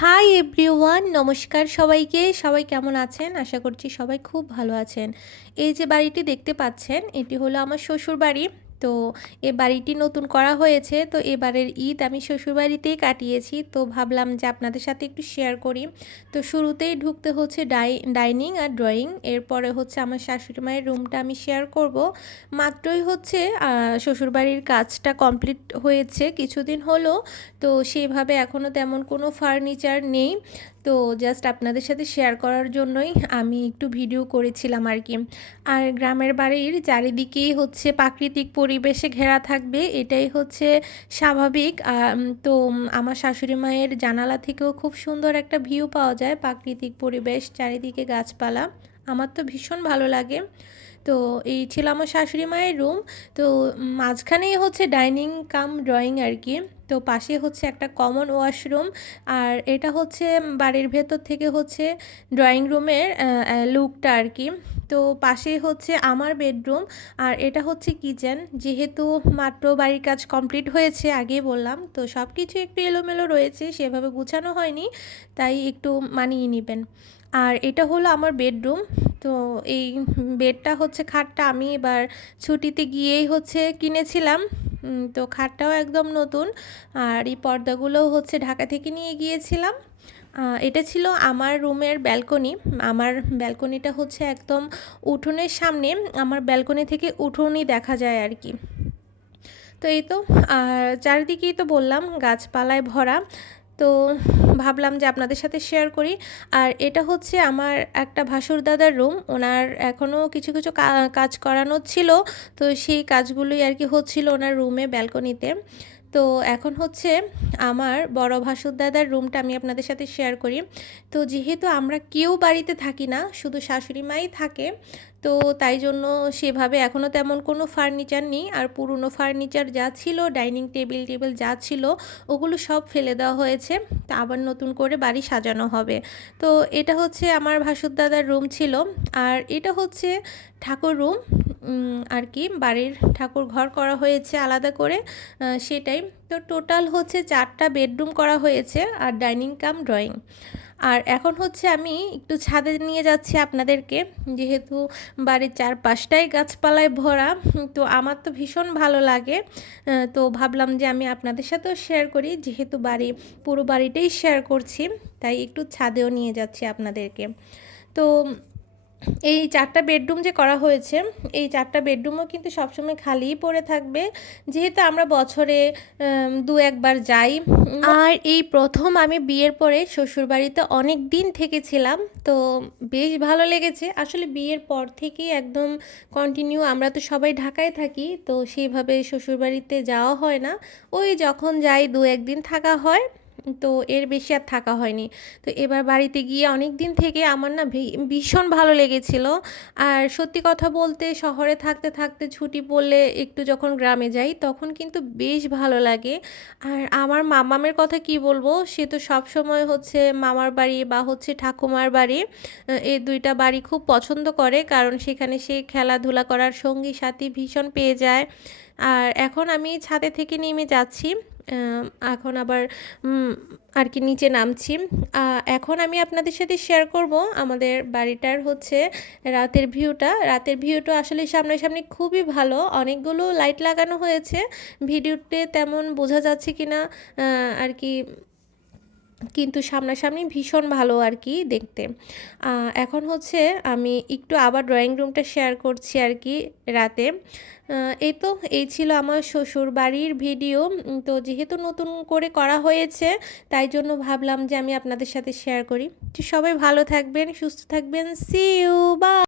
Hi everyone, নমস্কার সবাইকে। সবাই কেমন আছেন? আশা করছি সবাই খুব ভালো আছেন। এই যে বাড়িটি দেখতে পাচ্ছেন, এটি হলো আমার শ্বশুর বাড়ি। তো এ বাড়িটি নতুন করা হয়েছে। তো এবারের ঈদ আমি শ্বশুরবাড়িতেই কাটিয়েছি। তো ভাবলাম যে আপনাদের সাথে একটু শেয়ার করি। তো শুরুতেই ঢুকতে হচ্ছে ডাইনিং আর ড্রয়িং। এরপরে হচ্ছে আমার শাশুড়ি মায়ের রুমটা আমি শেয়ার করব। মাত্রই হচ্ছে শ্বশুরবাড়ির কাজটা কমপ্লিট হয়েছে কিছুদিন হলো। তো সেইভাবে এখনও তেমন কোনো ফার্নিচার নেই। তো জাস্ট আপনাদের সাথে শেয়ার করার জন্যই আমি একটু ভিডিও করেছিলাম আর কি। আর গ্রামের বাড়ির চারিদিকেই হচ্ছে প্রাকৃতিক পরিবেশে ঘেরা থাকবে, এটাই হচ্ছে স্বাভাবিক। তো আমার শাশুড়ি মায়ের জানালা থেকেও খুব সুন্দর একটা ভিউ পাওয়া যায়, প্রাকৃতিক পরিবেশ, চারিদিকে গাছপালা। আমার তো ভীষণ ভালো লাগে। তো এই ছিল আমার শাশুড়ি মায়ের রুম। তো মাঝখানেই হচ্ছে ডাইনিং কাম ড্রয়িং আর কি। তো পাশে হচ্ছে একটা কমন ওয়াশরুম। আর এটা হচ্ছে বাড়ির ভেতর থেকে হচ্ছে ড্রয়িং রুমের লুকটা আর কি। তো পাশেই হচ্ছে আমার বেডরুম। আর এটা হচ্ছে কিচেন। যেহেতু মাত্র বাড়ির কাজ কমপ্লিট হয়েছে, আগেই বললাম, তো সব কিছু একটু এলোমেলো রয়েছে, সেভাবে গুছানো হয়নি, তাই একটু মানিয়ে নেবেন। আর এটা হলো আমার বেডরুম। তো এই বেডটা হচ্ছে, খাটটা আমি এবার ছুটিতে গিয়েই হচ্ছে কিনেছিলাম। তো খাটটাও একদম নতুন। আর এই পর্দাগুলোও হচ্ছে ঢাকা থেকে নিয়ে গিয়েছিলাম। এটা ছিল আমার রুমের ব্যালকনি। আমার ব্যালকনিটা হচ্ছে একদম উঠোনের সামনে। আমার ব্যালকনি থেকে উঠোনই দেখা যায় আর কি। তো এই তো। আর চারিদিকেই তো বললাম গাছপালায় ভরা। তো ভাবলাম যে আপনাদের সাথে শেয়ার করি। আর এটা হচ্ছে আমার একটা ভাসুর দাদার রুম। ওনার এখনও কিছু কিছু কাজ করানো ছিল। তো সেই কাজগুলোই আর কি হচ্ছিল ওনার রুমে, ব্যালকনিতে। তো এখন হচ্ছে আমার বড় ভাসুর দাদার রুমটা আমি আপনাদের সাথে শেয়ার করি। তো যেহেতু আমরা কেউ বাড়িতে থাকি না, শুধু শাশুড়ি মাই থাকে, তো তাই জন্য সেভাবে এখনও তেমন কোনো ফার্নিচার নেই। আর পুরনো ফার্নিচার যা ছিল, ডাইনিং টেবিল যা ছিল, ওগুলো সব ফেলে দেওয়া হয়েছে। তা আবার নতুন করে বাড়ি সাজানো হবে। তো এটা হচ্ছে আমার ভাসুর দাদার রুম ছিল। আর এটা হচ্ছে ঠাকুর রুম আর কি। বাড়ির ঠাকুর ঘর করা হয়েছে আলাদা করে, সেটাই। তো টোটাল হচ্ছে 4টা বেডরুম করা হয়েছে, আর ডাইনিং কাম ড্রয়িং। আর এখন হচ্ছে আমি একটু ছাদে নিয়ে যাচ্ছি আপনাদেরকে, যেহেতু বাড়ির চারপাশটাই গাছপালায় ভরা। তো আমার তো ভীষণ ভালো লাগে। তো ভাবলাম যে আমি আপনাদের সাথেও শেয়ার করি, যেহেতু পুরো বাড়িটাই শেয়ার করছি, তাই একটু ছাদেও নিয়ে যাচ্ছি আপনাদেরকে। তো এই 4টা বেডরুম যে করা হয়েছে, এই 4টা বেডরুমও কিন্তু সবসময় খালিই পড়ে থাকবে, যেহেতু আমরা বছরে 2-1 বার যাই। আর এই প্রথম আমি বিয়ের পরে শ্বশুরবাড়িতে অনেক দিন থেকেছিলাম। তো বেশ ভালো লেগেছে। আসলে বিয়ের পর থেকেই একদম কন্টিনিউ আমরা তো সবাই ঢাকায় থাকি, তো সেইভাবে শ্বশুরবাড়িতে যাওয়া হয় না। ওই যখন যাই 2-1 দিন থাকা হয়, তো এর বেশি আর থাকা হয়নি। তো এবার বাড়িতে গিয়ে অনেক দিন থেকে আমার না ভীষণ ভালো লেগেছিল। আর সত্যি কথা বলতে, শহরে থাকতে থাকতে ছুটি পড়লে একটু যখন গ্রামে যাই, তখন কিন্তু বেশ ভালো লাগে। আর আমার মামামের কথা কি বলবো, সে তো সব সময় হচ্ছে মামার বাড়ি বা হচ্ছে ঠাকুমার বাড়ি, এই 2টা বাড়ি খুব পছন্দ করে, কারণ সেখানে সে খেলাধুলা করার সঙ্গী সাথী ভীষণ পেয়ে যায়। আর এখন আমি ছাদে থেকে নেমে যাচ্ছি, এখন আবার আর কি নিচে নামছি। এখন আমি আপনাদের সাথে শেয়ার করব আমাদের বাড়িটার হচ্ছে রাতের ভিউটা আসলে সামনাসামনি খুবই ভালো, অনেকগুলো লাইট লাগানো হয়েছে। ভিডিওতে তেমন বোঝা যাচ্ছে কিনা আর কি, কিন্তু সামনাসামনি ভীষণ ভালো আর কি দেখতে। এখন হচ্ছে আমি একটু আবার ড্রয়িং রুমটা শেয়ার করছি আর কি রাতে। এই তো, এই ছিল আমার শ্বশুর বাড়ির ভিডিও। তো যেহেতু নতুন করে করা হয়েছে, তাই জন্য ভাবলাম যে আমি আপনাদের সাথে শেয়ার করি। তো সবাই ভালো থাকবেন, সুস্থ থাকবেন। See you, by.